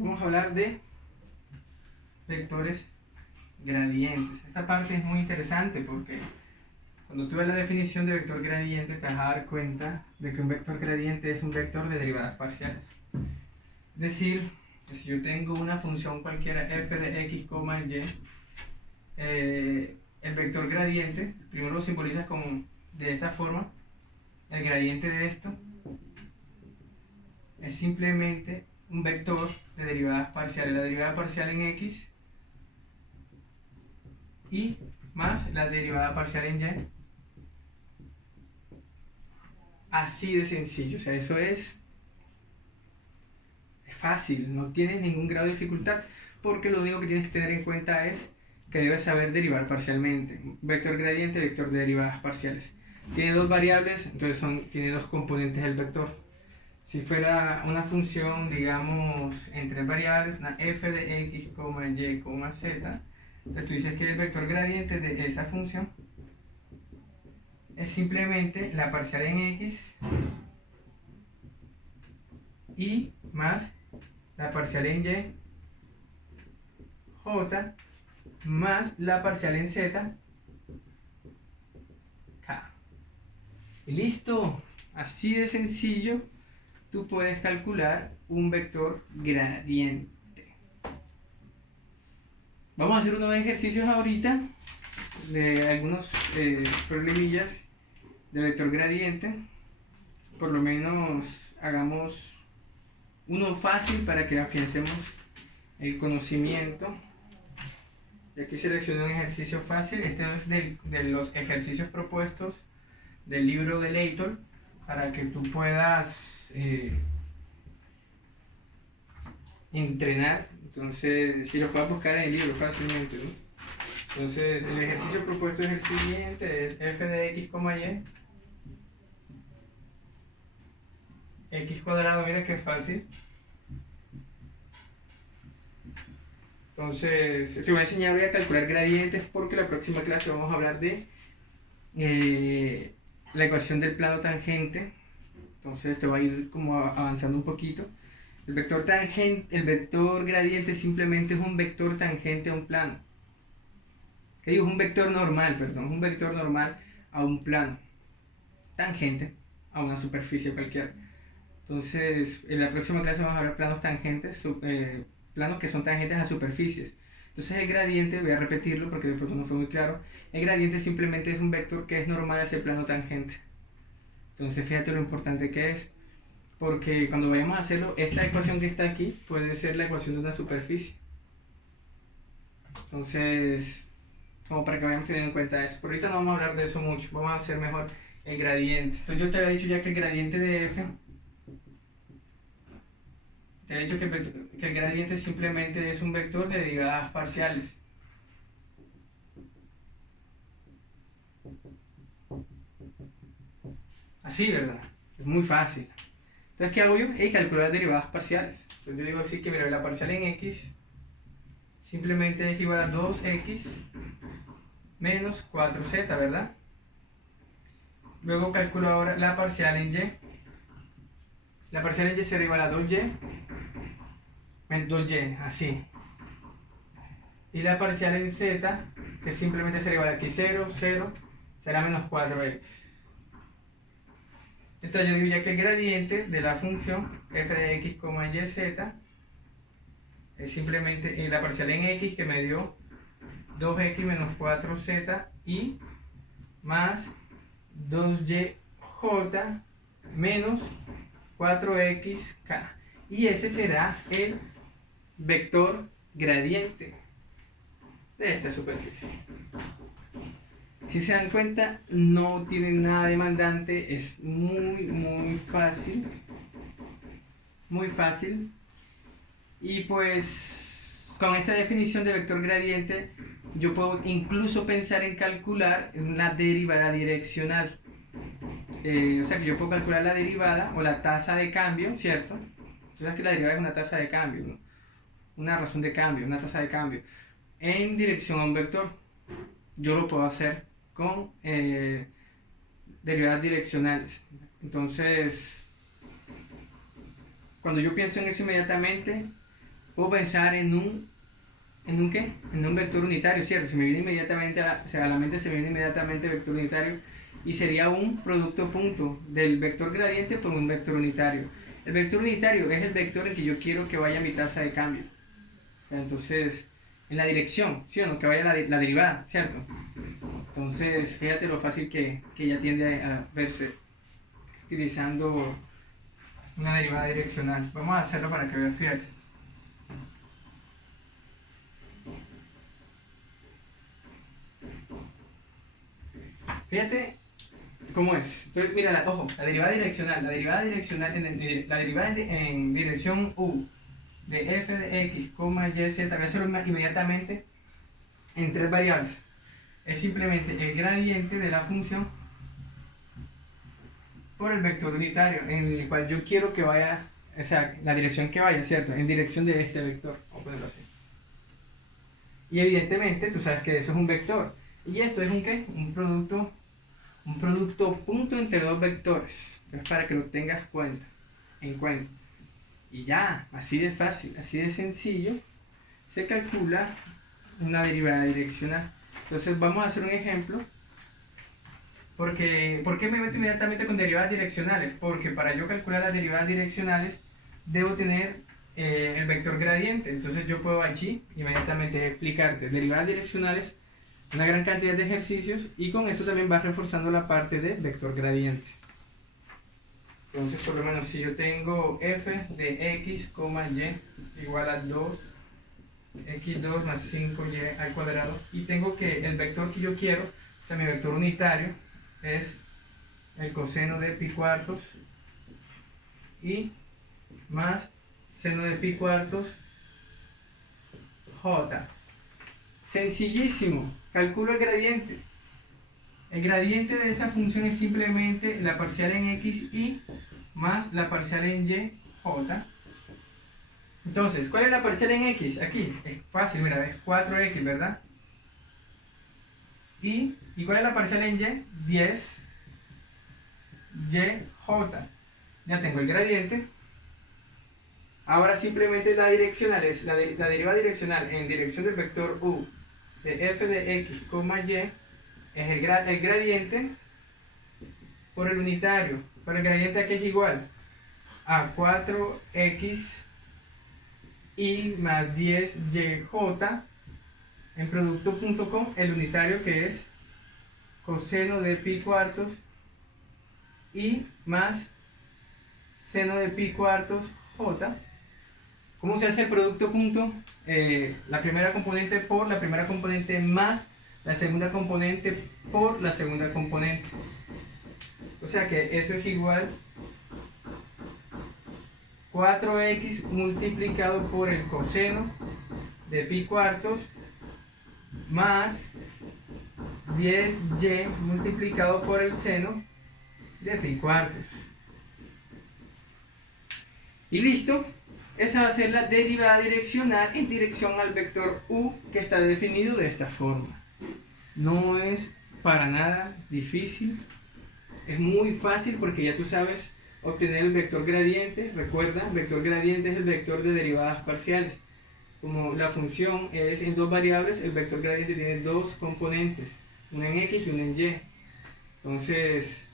vamos a hablar de vectores gradientes. Esta parte es muy interesante porque cuando tú ves la definición de vector gradiente te vas a dar cuenta de que un vector gradiente es un vector de derivadas parciales. Es decir, que si yo tengo una función cualquiera f de x, y, el vector gradiente, primero lo simbolizas de esta forma. El gradiente de esto es simplemente un vector de derivadas parciales. La derivada parcial en x y más la derivada parcial en y. Así de sencillo. O sea, eso es fácil, no tienes ningún grado de dificultad, porque lo único que tienes que tener en cuenta es que debes saber derivar parcialmente. Vector gradiente, vector de derivadas parciales. Tiene dos variables, entonces tiene dos componentes del vector. Si fuera una función, digamos, en tres variables, una f de x, y, z, entonces tú dices que el vector gradiente de esa función es simplemente la parcial en x y más la parcial en y, j, más la parcial en z, k. Y listo, así de sencillo tú puedes calcular un vector gradiente. Vamos a hacer unos ejercicios ahorita de algunos problemillas de vector gradiente. Por lo menos hagamos uno fácil para que afiancemos el conocimiento. Y aquí seleccioné un ejercicio fácil. Este es de los ejercicios propuestos del libro de Layton, para que tú puedas entrenar. Entonces, si lo puedes buscar en el libro fácilmente, ¿no? Entonces, el ejercicio propuesto es el siguiente: es f de x, y, x cuadrado. Mira qué fácil. Entonces, te voy a enseñar hoy a calcular gradientes, porque la próxima clase vamos a hablar de la ecuación del plano tangente. Entonces te va a ir como avanzando un poquito. El vector gradiente simplemente es un vector tangente a un plano. ¿Qué digo? Es un vector normal, perdón, un vector normal a un plano, tangente a una superficie cualquiera. Entonces, en la próxima clase vamos a ver planos tangentes, planos que son tangentes a superficies. Entonces el gradiente, voy a repetirlo porque de pronto no fue muy claro, el gradiente simplemente es un vector que es normal a ese plano tangente. Entonces fíjate lo importante que es, porque cuando vayamos a hacerlo, esta ecuación que está aquí puede ser la ecuación de una superficie. Entonces, como para que vayan teniendo en cuenta eso. Por ahorita no vamos a hablar de eso mucho, vamos a hacer mejor el gradiente. Entonces yo te había dicho ya que el gradiente de f, te he dicho que el gradiente simplemente es un vector de derivadas parciales. Así, ¿verdad? Es muy fácil. Entonces, ¿qué hago yo? Calcular derivadas parciales. Entonces yo digo así que, mira, la parcial en x simplemente es igual a 2x menos 4z, ¿verdad? Luego calculo ahora la parcial en y. La parcial en y será igual a 2y menos 2y, así. Y la parcial en z, que simplemente será igual a aquí 0, 0, será menos 4x. Entonces yo digo ya que el gradiente de la función f de x, y, z es simplemente la parcial en x, que me dio 2x menos 4z y más 2y j menos 4xk. Y ese será el vector gradiente de esta superficie. Si se dan cuenta, no tiene nada demandante, es muy fácil. Muy fácil. Y pues con esta definición de vector gradiente, yo puedo incluso pensar en calcular una derivada direccional. O sea que yo puedo calcular la derivada o la tasa de cambio, ¿cierto? Tú sabes que la derivada es una tasa de cambio, ¿no? Una razón de cambio, una tasa de cambio en dirección a un vector. Yo lo puedo hacer con derivadas direccionales. Entonces, cuando yo pienso en eso inmediatamente, puedo pensar ¿en un qué? En un vector unitario, ¿cierto? Se me viene inmediatamente o sea, a la mente se me viene inmediatamente el vector unitario y sería un producto punto del vector gradiente por un vector unitario. El vector unitario es el vector en que yo quiero que vaya mi tasa de cambio. O sea, entonces, en la dirección, ¿sí o no? Que vaya la derivada, ¿cierto? Entonces, fíjate lo fácil que ya tiende a verse utilizando una derivada direccional. Vamos a hacerlo para que vean, fíjate. Fíjate cómo es. Entonces, mira, ojo, la derivada direccional, la derivada en dirección u de f de x, y, z, voy a hacerlo inmediatamente en tres variables. Es simplemente el gradiente de la función por el vector unitario en el cual yo quiero que vaya, o sea, la dirección que vaya, ¿cierto? En dirección de este vector, vamos a ponerlo así. Y evidentemente tú sabes que eso es un vector. Y esto es un ¿qué? Un producto punto entre dos vectores. Es para que lo tengas en cuenta. Y ya, así de fácil, así de sencillo, se calcula una derivada direccional. Entonces vamos a hacer un ejemplo. ¿Por qué me meto inmediatamente con derivadas direccionales? Porque para yo calcular las derivadas direccionales debo tener el vector gradiente. Entonces yo puedo allí inmediatamente explicarte derivadas direccionales, una gran cantidad de ejercicios, y con eso también vas reforzando la parte de vector gradiente. Entonces, por lo menos, si yo tengo f de x, y igual a 2, x2 más 5y al cuadrado, y tengo que el vector que yo quiero, o sea, mi vector unitario, es el coseno de pi cuartos y más seno de pi cuartos j. Sencillísimo, calculo el gradiente. El gradiente de esa función es simplemente la parcial en x y más la parcial en y j. Entonces, ¿cuál es la parcial en x? Aquí, es fácil, mira, es 4x, ¿verdad? ¿Y cuál es la parcial en y? 10 y j. Ya tengo el gradiente. Ahora simplemente la direccional es la derivada direccional en dirección del vector u de f de x, y es el gradiente por el unitario. Pero el gradiente aquí es igual a 4x y más 10yj en producto punto con el unitario, que es coseno de pi cuartos y más seno de pi cuartos j. ¿Cómo se hace el producto punto? La primera componente por la primera componente más la segunda componente por la segunda componente. O sea que eso es igual 4x multiplicado por el coseno de pi cuartos más 10y multiplicado por el seno de pi cuartos. Y listo. Esa va a ser la derivada direccional en dirección al vector u, que está definido de esta forma. No es para nada difícil. Es muy fácil porque ya tú sabes obtener el vector gradiente. Recuerda, el vector gradiente es el vector de derivadas parciales. Como la función es en dos variables, el vector gradiente tiene dos componentes, una en x y una en y. Entonces,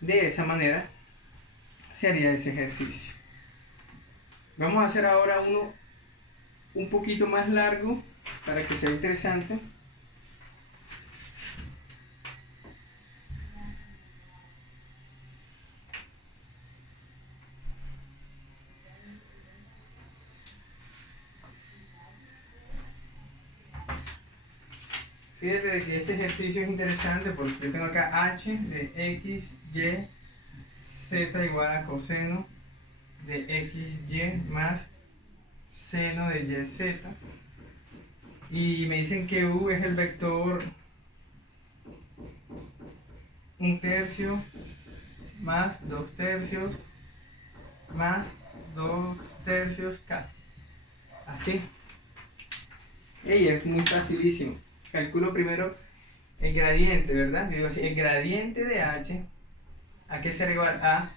de esa manera se haría ese ejercicio. Vamos a hacer ahora uno un poquito más largo para que sea interesante. Fíjate que este ejercicio es interesante porque yo tengo acá h de x, y, z igual a coseno de x, y más seno de y, z. Y me dicen que u es el vector 1/3 más 2/3 más 2/3 k. Así. Y es muy facilísimo. Calculo primero el gradiente, ¿verdad? Digo así, el gradiente de h, ¿a qué será igual? A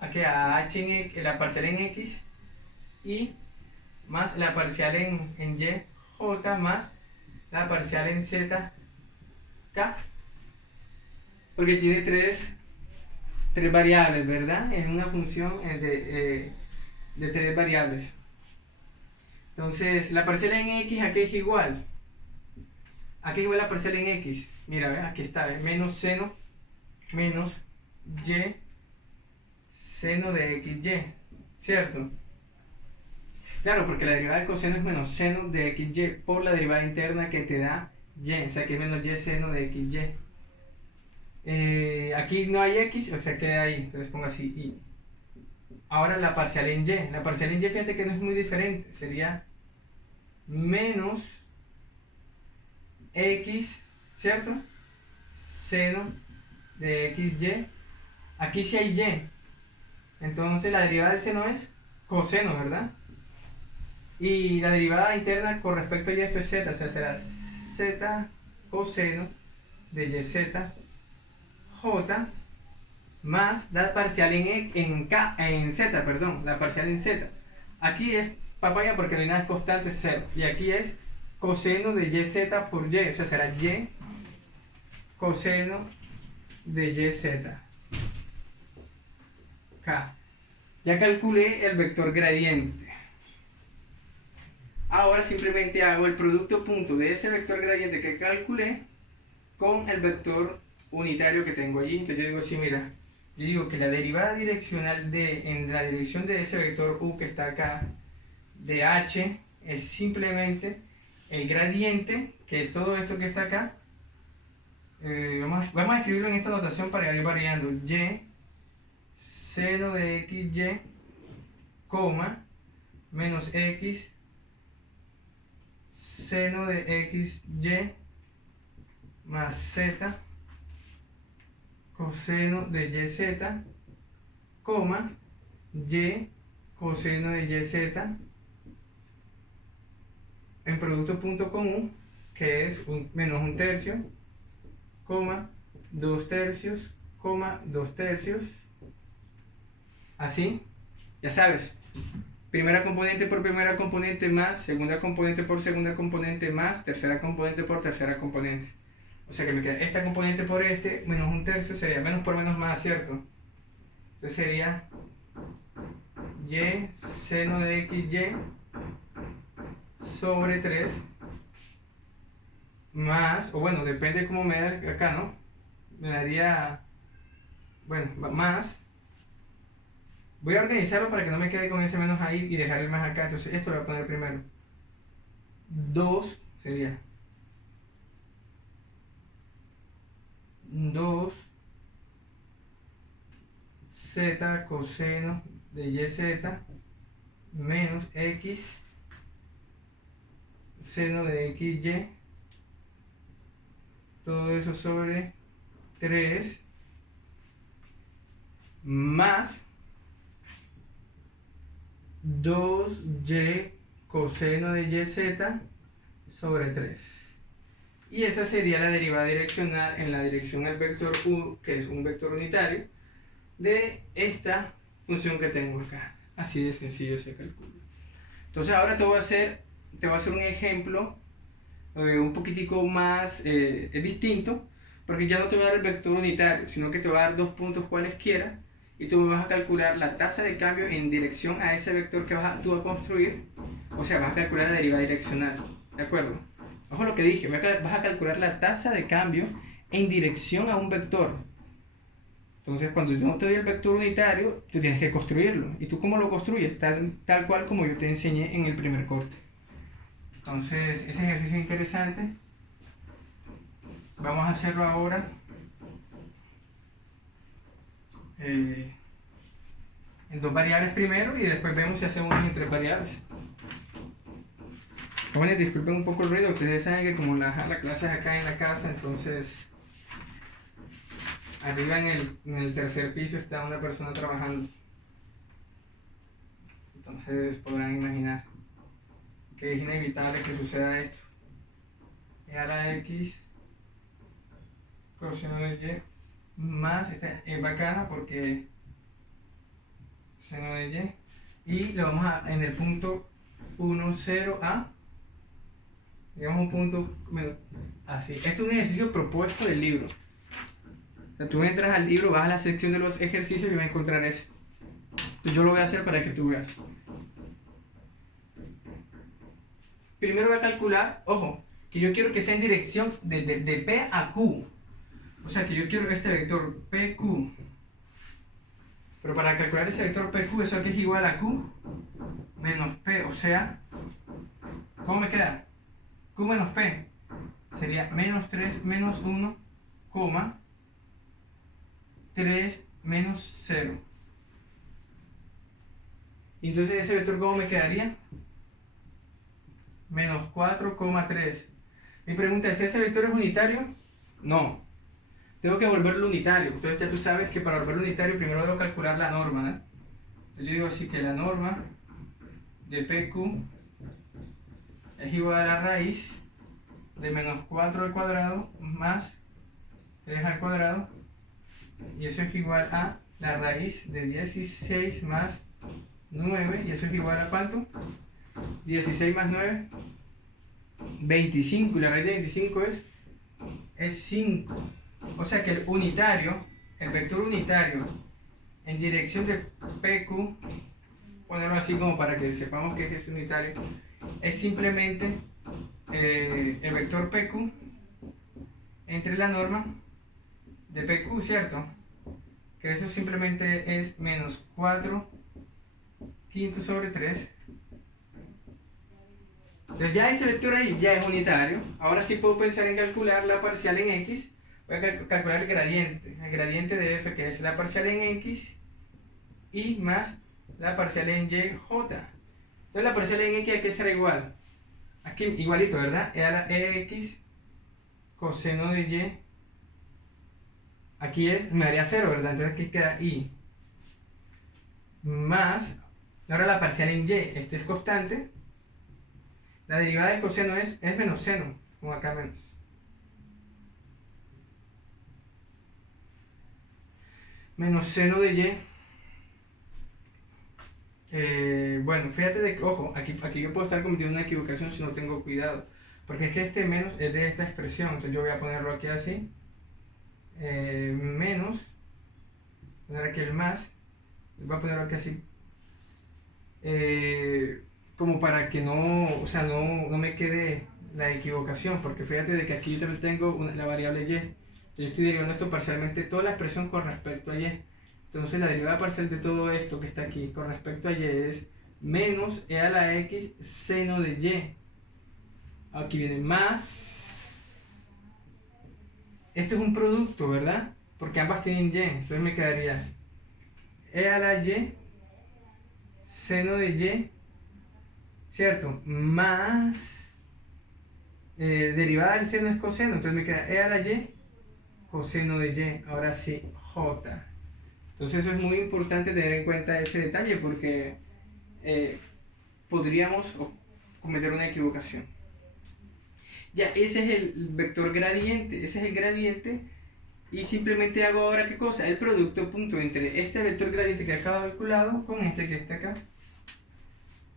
h en la parcial en x y más la parcial en y, j más la parcial en z, k. Porque tiene tres variables, ¿verdad? Es una función de tres variables. Entonces, la parcial en x, ¿a qué es igual? ¿A qué es igual la parcial en x? Mira, ¿ves? Aquí está, ¿ves? Menos menos y seno de xy, ¿cierto? Claro, porque la derivada del coseno es menos seno de xy por la derivada interna que te da y, o sea que es menos y seno de xy. Aquí no hay x, o sea queda ahí, entonces pongo así y. Ahora la parcial en y. La parcial en y, fíjate que no es muy diferente, sería menos x, ¿cierto? Seno de xy. Aquí sí hay y, entonces la derivada del seno es coseno, ¿verdad? Y la derivada interna con respecto a y, esto es z, o sea será z coseno de yz j más la parcial en z, perdón, la parcial en z. Aquí es papaya porque no hay nada es constante, 0. Y aquí es coseno de yz por y, o sea será y coseno de yz k. Ya calculé el vector gradiente. Ahora simplemente hago el producto punto de ese vector gradiente que calculé con el vector unitario que tengo allí. Entonces yo digo así, mira, yo digo que la derivada direccional en la dirección de ese vector u que está acá, de h, es simplemente el gradiente, que es todo esto que está acá. Vamos a escribirlo en esta notación para ir variando. Y seno de xy, coma, menos x seno de xy más z coseno de yz, coma, y coseno de yz en producto punto con u, que es menos 1/3, coma, 2/3, coma, 2/3. Así, ya sabes, primera componente por primera componente más, segunda componente por segunda componente más, tercera componente por tercera componente. O sea que me queda esta componente por este, menos 1/3 sería menos por menos más, ¿cierto? Entonces sería y seno de xy sobre 3 más, o bueno, depende cómo me da acá, ¿no? Me daría, bueno, más. Voy a organizarlo para que no me quede con ese menos ahí y dejar el más acá. Entonces esto lo voy a poner primero. 2 sería 2 z coseno de yz menos x seno de xy, todo eso sobre 3 más 2y coseno de yz sobre 3. Y esa sería la derivada direccional en la dirección del vector u, que es un vector unitario, de esta función que tengo acá. Así de sencillo se calcula. Entonces ahora te voy a hacer un ejemplo un poquitico más distinto, porque ya no te voy a dar el vector unitario, sino que te voy a dar dos puntos cualesquiera y tú me vas a calcular la tasa de cambio en dirección a ese vector que tú a construir, o sea, vas a calcular la derivada direccional, ¿de acuerdo? Ojo lo que dije, vas a calcular la tasa de cambio en dirección a un vector. Entonces, cuando yo no te doy el vector unitario, tú tienes que construirlo. ¿Y tú cómo lo construyes? Tal cual como yo te enseñé en el primer corte. Entonces, ese ejercicio es interesante. Vamos a hacerlo ahora en dos variables primero y después vemos si hacemos en tres variables. Jóvenes, disculpen un poco el ruido. Ustedes saben que como la clase es acá en la casa, entonces arriba en el tercer piso está una persona trabajando. Entonces podrán imaginar que es inevitable que suceda esto. E a la x coseno de y más, esta es bacana porque seno de y y lo vamos a en el punto 1, 0 a, digamos un punto así. Esto es un ejercicio propuesto del libro. O sea, tú entras al libro, vas a la sección de los ejercicios y vas a encontrar ese. Entonces yo lo voy a hacer para que tú veas. Primero voy a calcular, ojo, que yo quiero que sea en dirección de P a Q. O sea que yo quiero este vector PQ. Pero para calcular ese vector PQ, eso aquí es igual a Q menos P. O sea, ¿cómo me queda? Q menos P sería menos 3 menos 1, 3 menos 0. Entonces ese vector, ¿cómo me quedaría? Menos 4,3. Mi pregunta es, ¿ese vector es unitario? No. Tengo que volverlo unitario. Entonces ya tú sabes que para volverlo unitario primero debo calcular la norma, ¿no? Yo digo así que la norma de PQ es igual a la raíz de menos 4 al cuadrado más 3 al cuadrado, y eso es igual a la raíz de 16 más 9, y eso es igual a ¿cuánto? 16 más 9, 25, y la raíz de 25 es 5. O sea que el unitario, el vector unitario en dirección de PQ, ponerlo así como para que sepamos que es unitario, es simplemente el vector PQ entre la norma de PQ, ¿cierto? Que eso simplemente es menos 4 quintos sobre 3. Entonces ya ese vector ahí ya es unitario. Ahora sí puedo pensar en calcular la parcial en X. Voy a calcular el gradiente de f, que es la parcial en X y más la parcial en Y, J. Entonces la parcial en X aquí será igual. Aquí igualito, ¿verdad? E a la X coseno de Y. Aquí me daría 0, ¿verdad? Entonces aquí queda Y. Más, ahora la parcial en Y, este es constante. La derivada del coseno es menos seno, como acá menos. Menos seno de Y. Bueno, fíjate de que, ojo, aquí yo puedo estar cometiendo una equivocación si no tengo cuidado. Porque es que este menos es de esta expresión. Entonces yo voy a ponerlo aquí así. Menos. Poner aquí el más. Voy a ponerlo aquí así. Como para que no, o sea, no me quede la equivocación. Porque fíjate de que aquí yo también tengo la variable Y. Yo estoy derivando esto parcialmente, toda la expresión con respecto a Y. Entonces la derivada parcial de todo esto que está aquí con respecto a Y es menos e a la X seno de Y. Aquí viene más. Esto es un producto, ¿verdad? Porque ambas tienen Y. Entonces me quedaría e a la Y seno de Y, ¿cierto? Más derivada del seno es coseno. Entonces me queda e a la Y coseno de Y. Ahora sí, J. Entonces eso es muy importante tener en cuenta ese detalle porque podríamos cometer una equivocación. Ya, ese es el vector gradiente, ese es el gradiente, y simplemente hago ahora ¿qué cosa? El producto punto entre este vector gradiente que acabo calculado con este que está acá.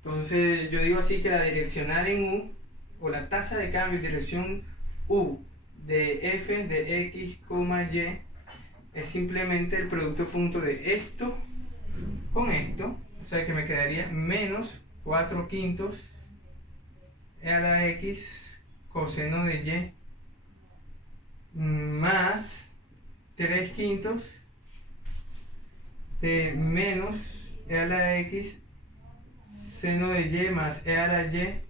Entonces yo digo así que la direccional en U, o la tasa de cambio en dirección U de f de x, y, es simplemente el producto punto de esto con esto, o sea que me quedaría menos 4 quintos e a la X coseno de Y más 3 quintos de menos e a la X seno de Y más e a la Y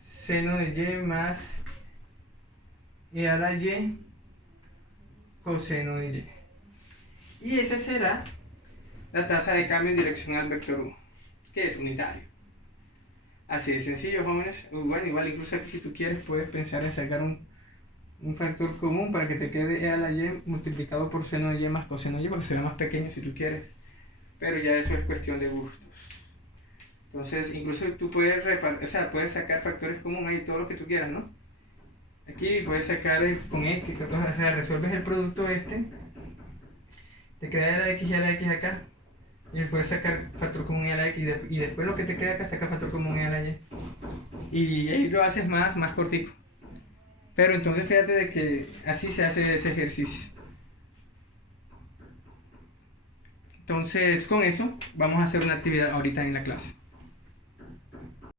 seno de Y más e a la Y coseno de Y. Y esa será la tasa de cambio en dirección al vector U, que es unitario. Así de sencillo, jóvenes. Bueno, igual incluso aquí si tú quieres puedes pensar en sacar un factor común para que te quede e a la Y multiplicado por seno de Y más coseno de Y, porque se ve más pequeño si tú quieres. Pero ya eso es cuestión de gustos. Entonces, incluso tú puedes puedes sacar factores comunes ahí, todo lo que tú quieras, ¿no? Aquí puedes sacar con X, resuelves el producto este. Te queda la X y la X acá. Y después sacar factor común a la x y después lo que te queda acá saca factor común a la y. Y ahí lo haces más cortico. Pero entonces fíjate de que así se hace ese ejercicio. Entonces con eso vamos a hacer una actividad ahorita en la clase.